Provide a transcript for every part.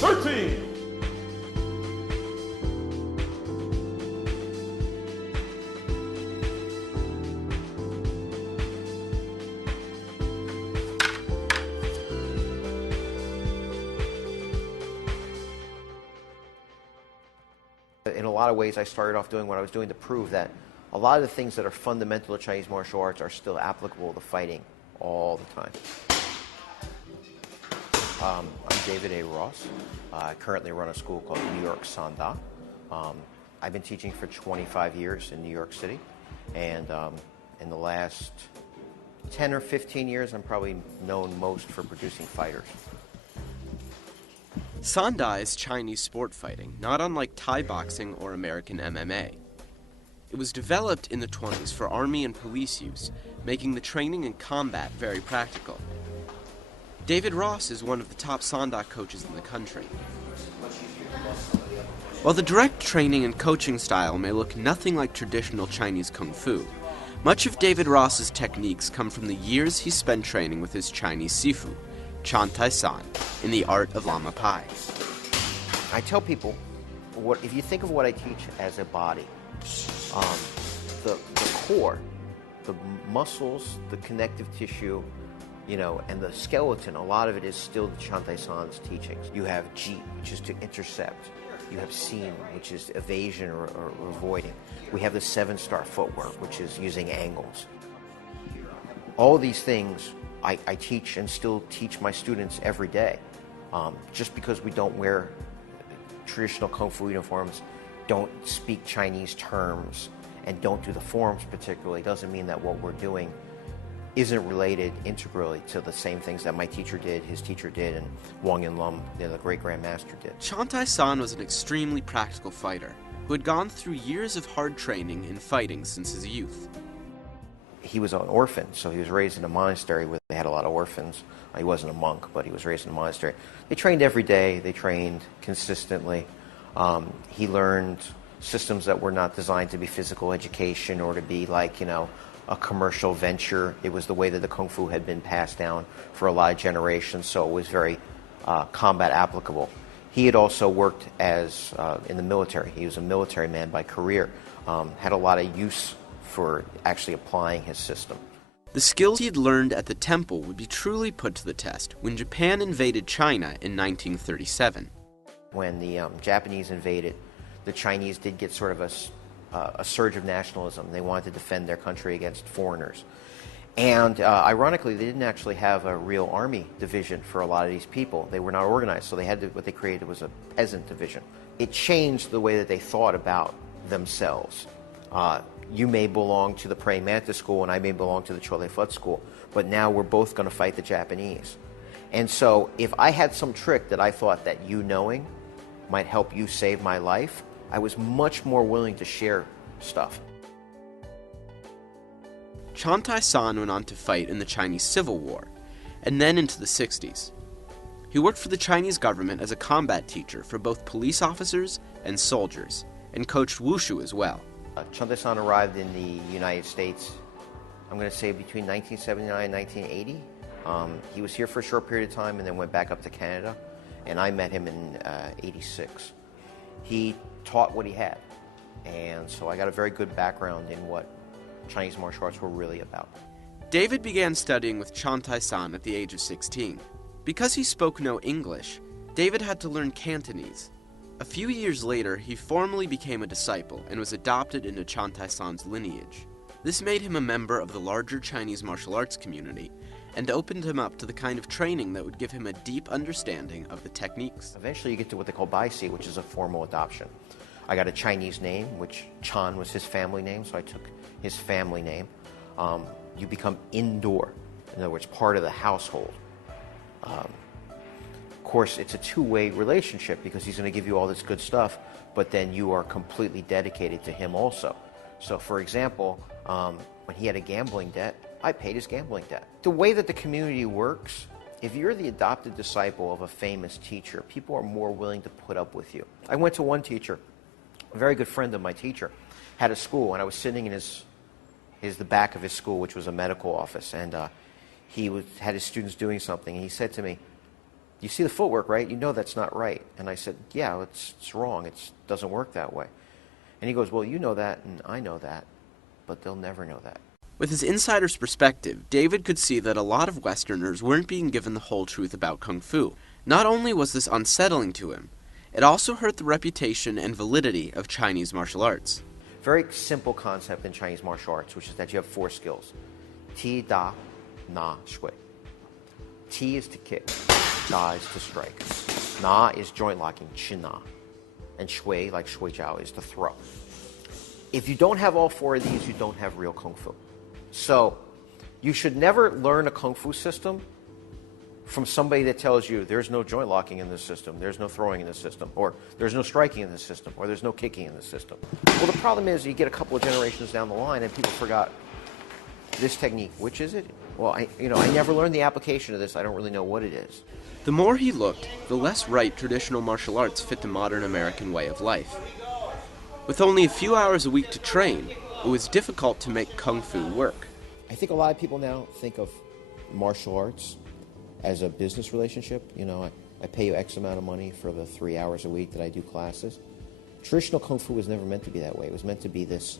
13. In a lot of ways, I started off doing what I was doing to prove that a lot of the things that are fundamental to Chinese martial arts are still applicable to fighting all the time. I'm David A. Ross. I currently run a school called New York Sanda. I've been teaching for 25 years in New York City, and in the last 10 or 15 years, I'm probably known most for producing fighters. Sanda is Chinese sport fighting, not unlike Thai boxing or American MMA. It was developed in the 20s for army and police use, making the training and combat very practical. David Ross is one of the top Sanda coaches in the country. While the direct training and coaching style may look nothing like traditional Chinese kung fu, much of David Ross's techniques come from the years he spent training with his Chinese Sifu, Chan Tai-San, in the art of Lama Pai. I tell people, if you think of what I teach as a body, the core, the muscles, the connective tissue, and the skeleton, a lot of it is still the Chan Tai-San's teachings. You have Ji, which is to intercept. You have Sin, which is evasion or avoiding. We have the 7-star footwork, which is using angles. All these things I teach and still teach my students every day. Just because we don't wear traditional Kung Fu uniforms, don't speak Chinese terms, and don't do the forms particularly, doesn't mean that what we're doing isn't related integrally to the same things that my teacher did, his teacher did, and Wang Yinlum, the great grandmaster, did. Chan Tai-San was an extremely practical fighter who had gone through years of hard training in fighting since his youth. He was an orphan, so he was raised in a monastery where they had a lot of orphans. He wasn't a monk, but he was raised in a monastery. They trained every day. They trained consistently. He learned systems that were not designed to be physical education or to be like, a commercial venture. It was the way that the Kung Fu had been passed down for a lot of generations, so it was very combat applicable. He had also worked as in the military. He was a military man by career, had a lot of use for actually applying his system. The skills he had learned at the temple would be truly put to the test when Japan invaded China in 1937. When the Japanese invaded, the Chinese did get sort of a surge of nationalism. They wanted to defend their country against foreigners. And ironically, they didn't actually have a real army division for a lot of these people. They were not organized, so what they created was a peasant division. It changed the way that they thought about themselves. You may belong to the praying mantis school and I may belong to the chole phut school, but now we're both going to fight the Japanese. And so if I had some trick that I thought that you knowing might help you save my life, I was much more willing to share stuff. Chan Tai-San went on to fight in the Chinese Civil War, and then into the 60s. He worked for the Chinese government as a combat teacher for both police officers and soldiers, and coached wushu as well. Chan Tai-San arrived in the United States, I'm going to say between 1979 and 1980. He was here for a short period of time and then went back up to Canada, and I met him in 86. He taught what he had, and so I got a very good background in what Chinese martial arts were really about. David began studying with Chan Tai-San at the age of 16. Because he spoke no English, David had to learn Cantonese. A few years later, he formally became a disciple and was adopted into Chan Tai-San's lineage. This made him a member of the larger Chinese martial arts community and opened him up to the kind of training that would give him a deep understanding of the techniques. Eventually you get to what they call Baisi, which is a formal adoption. I got a Chinese name, which Chan was his family name, so I took his family name. You become indoor, in other words, part of the household. Of course, it's a two-way relationship because he's going to give you all this good stuff, but then you are completely dedicated to him also. So, for example, when he had a gambling debt, I paid his gambling debt. The way that the community works, if you're the adopted disciple of a famous teacher, people are more willing to put up with you. I went to one teacher, a very good friend of my teacher, had a school, and I was sitting in the back of his school, which was a medical office, and he had his students doing something, and he said to me, you see the footwork, right? You know that's not right. And I said, yeah, it's wrong. It doesn't work that way. And he goes, well, you know that, and I know that, but they'll never know that. With his insider's perspective, David could see that a lot of Westerners weren't being given the whole truth about Kung Fu. Not only was this unsettling to him, it also hurt the reputation and validity of Chinese martial arts. Very simple concept in Chinese martial arts, which is that you have 4 skills. Ti, Da, Na, Shui. Ti is to kick. Da is to strike. Na is joint locking, Chin Na. And Shui, like Shui Jiao, is to throw. If you don't have all 4 of these, you don't have real Kung Fu. So you should never learn a Kung Fu system from somebody that tells you there's no joint locking in this system, there's no throwing in this system, or there's no striking in this system, or there's no kicking in this system. Well, the problem is you get a couple of generations down the line and people forgot this technique. Which is it? Well, I never learned the application of this. I don't really know what it is. The more he looked, the less right traditional martial arts fit the modern American way of life. With only a few hours a week to train, it was difficult to make Kung Fu work. I think a lot of people now think of martial arts as a business relationship. I pay you X amount of money for the 3 hours a week that I do classes. Traditional Kung Fu was never meant to be that way. It was meant to be this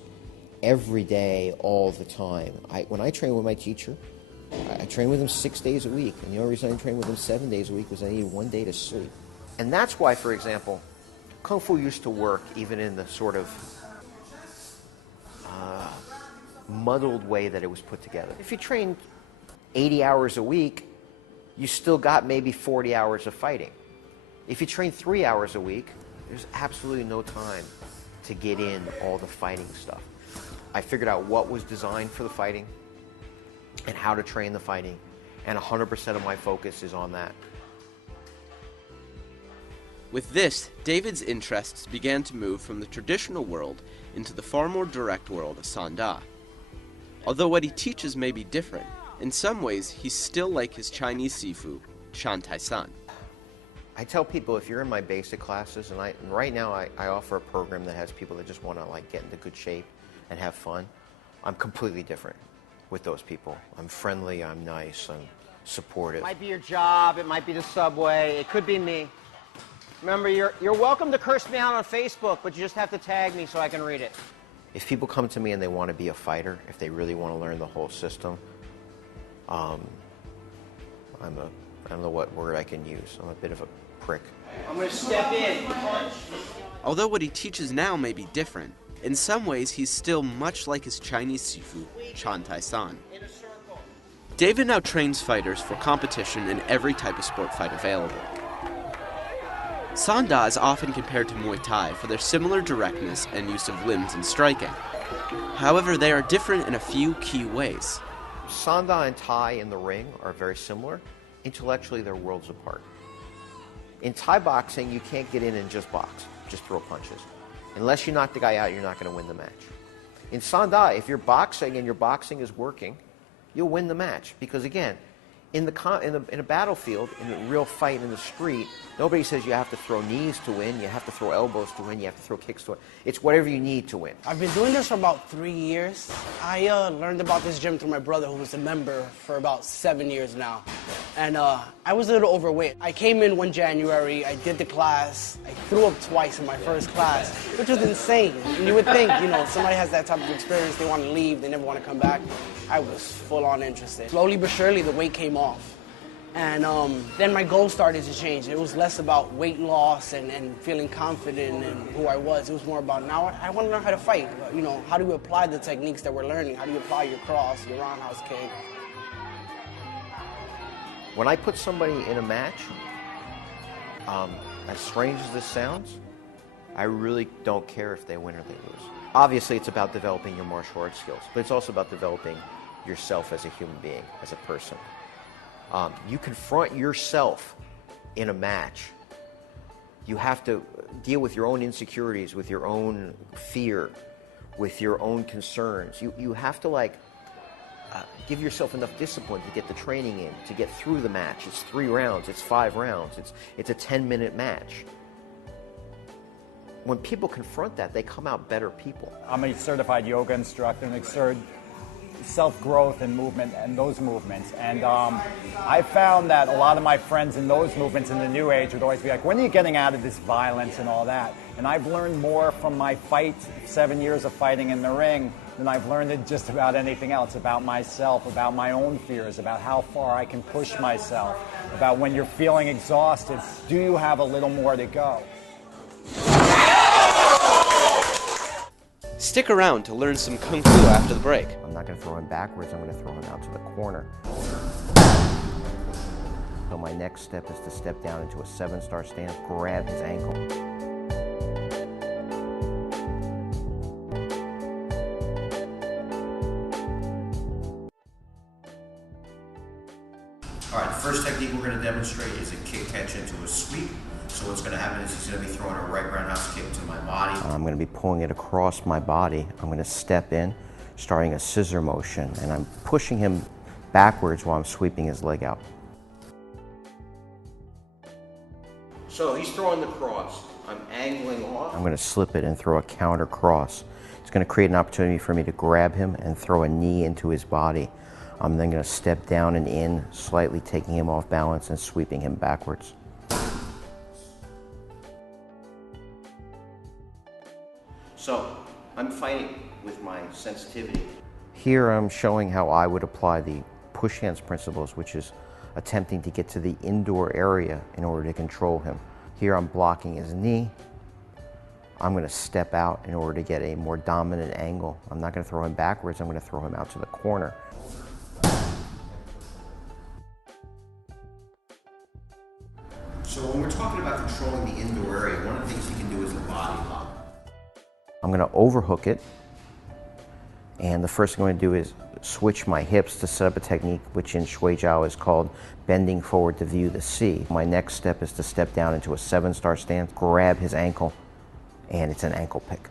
every day, all the time. When I train with my teacher, I train with him 6 days a week, and the only reason I trained with him 7 days a week was I needed 1 day to sleep. And that's why, for example, Kung Fu used to work even in the sort of muddled way that it was put together. If you trained 80 hours a week, you still got maybe 40 hours of fighting. If you train 3 hours a week, there's absolutely no time to get in all the fighting stuff. I figured out what was designed for the fighting and how to train the fighting, and 100% of my focus is on that. With this, David's interests began to move from the traditional world into the far more direct world of Sanda. Although what he teaches may be different, in some ways he's still like his Chinese Sifu, Chan Tai-San. I tell people, if you're in my basic classes, and right now I offer a program that has people that just want to get into good shape and have fun, I'm completely different with those people. I'm friendly, I'm nice, I'm supportive. It might be your job, it might be the subway, it could be me. Remember, you're welcome to curse me out on Facebook, but you just have to tag me so I can read it. If people come to me and they want to be a fighter, if they really want to learn the whole system, I don't know what word I can use. I'm a bit of a prick. I'm going to step in, punch. Although what he teaches now may be different, in some ways he's still much like his Chinese Sifu, Chan Tai-San. David now trains fighters for competition in every type of sport fight available. Sanda is often compared to Muay Thai for their similar directness and use of limbs in striking. However, they are different in a few key ways. Sanda and Thai in the ring are very similar. Intellectually, they're worlds apart. In Thai boxing, you can't get in and just box, just throw punches. Unless you knock the guy out, you're not going to win the match. In Sanda, if you're boxing and your boxing is working, you'll win the match. Because again, in a battlefield, in a real fight in the street, nobody says you have to throw knees to win, you have to throw elbows to win, you have to throw kicks to win. It's whatever you need to win. I've been doing this for about 3 years. I learned about this gym through my brother, who was a member for about 7 years now. And I was a little overweight. I came in one January, I did the class, I threw up twice in my first class, which was insane. And you would think, somebody has that type of experience, they want to leave, they never want to come back. I was full on interested. Slowly but surely, the weight came off. And then my goals started to change. It was less about weight loss and feeling confident in who I was. It was more about, now I want to learn how to fight. How do you apply the techniques that we're learning? How do you apply your cross, your roundhouse kick? When I put somebody in a match, as strange as this sounds, I really don't care if they win or they lose. Obviously, it's about developing your martial arts skills, but it's also about developing yourself as a human being, as a person. You confront yourself in a match. You have to deal with your own insecurities, with your own fear, with your own concerns. You have to give yourself enough discipline to get the training in, to get through the match. It's 3 rounds, it's 5 rounds, it's a 10-minute match. When people confront that, they come out better people. I'm a certified yoga instructor and self-growth and movement and those movements. And I found that a lot of my friends in those movements in the new age would always be like, when are you getting out of this violence and all that? And I've learned more from my fight, 7 years of fighting in the ring, than I've learned in just about anything else, about myself, about my own fears, about how far I can push myself, about when you're feeling exhausted, do you have a little more to go? Stick around to learn some Kung Fu after the break. I'm not going to throw him backwards, I'm going to throw him out to the corner. So my next step is to step down into a 7-star stance, grab his ankle. All right, the first technique we're going to demonstrate is a kick catch into a sweep. So what's going to happen is he's going to be throwing a right roundhouse kick to my body. I'm going to be pulling it across my body. I'm going to step in, starting a scissor motion, and I'm pushing him backwards while I'm sweeping his leg out. So he's throwing the cross. I'm angling off. I'm going to slip it and throw a counter cross. It's going to create an opportunity for me to grab him and throw a knee into his body. I'm then going to step down and in, slightly taking him off balance and sweeping him backwards. So I'm fighting with my sensitivity. Here I'm showing how I would apply the push hands principles, which is attempting to get to the indoor area in order to control him. Here I'm blocking his knee. I'm going to step out in order to get a more dominant angle. I'm not going to throw him backwards, I'm going to throw him out to the corner. So when we're talking about controlling the indoor area, one of the things you can do is the body lock. I'm going to overhook it, and the first thing I'm going to do is switch my hips to set up a technique which in Shui Jiao is called bending forward to view the sea. My next step is to step down into a 7-star stance, grab his ankle, and it's an ankle pick.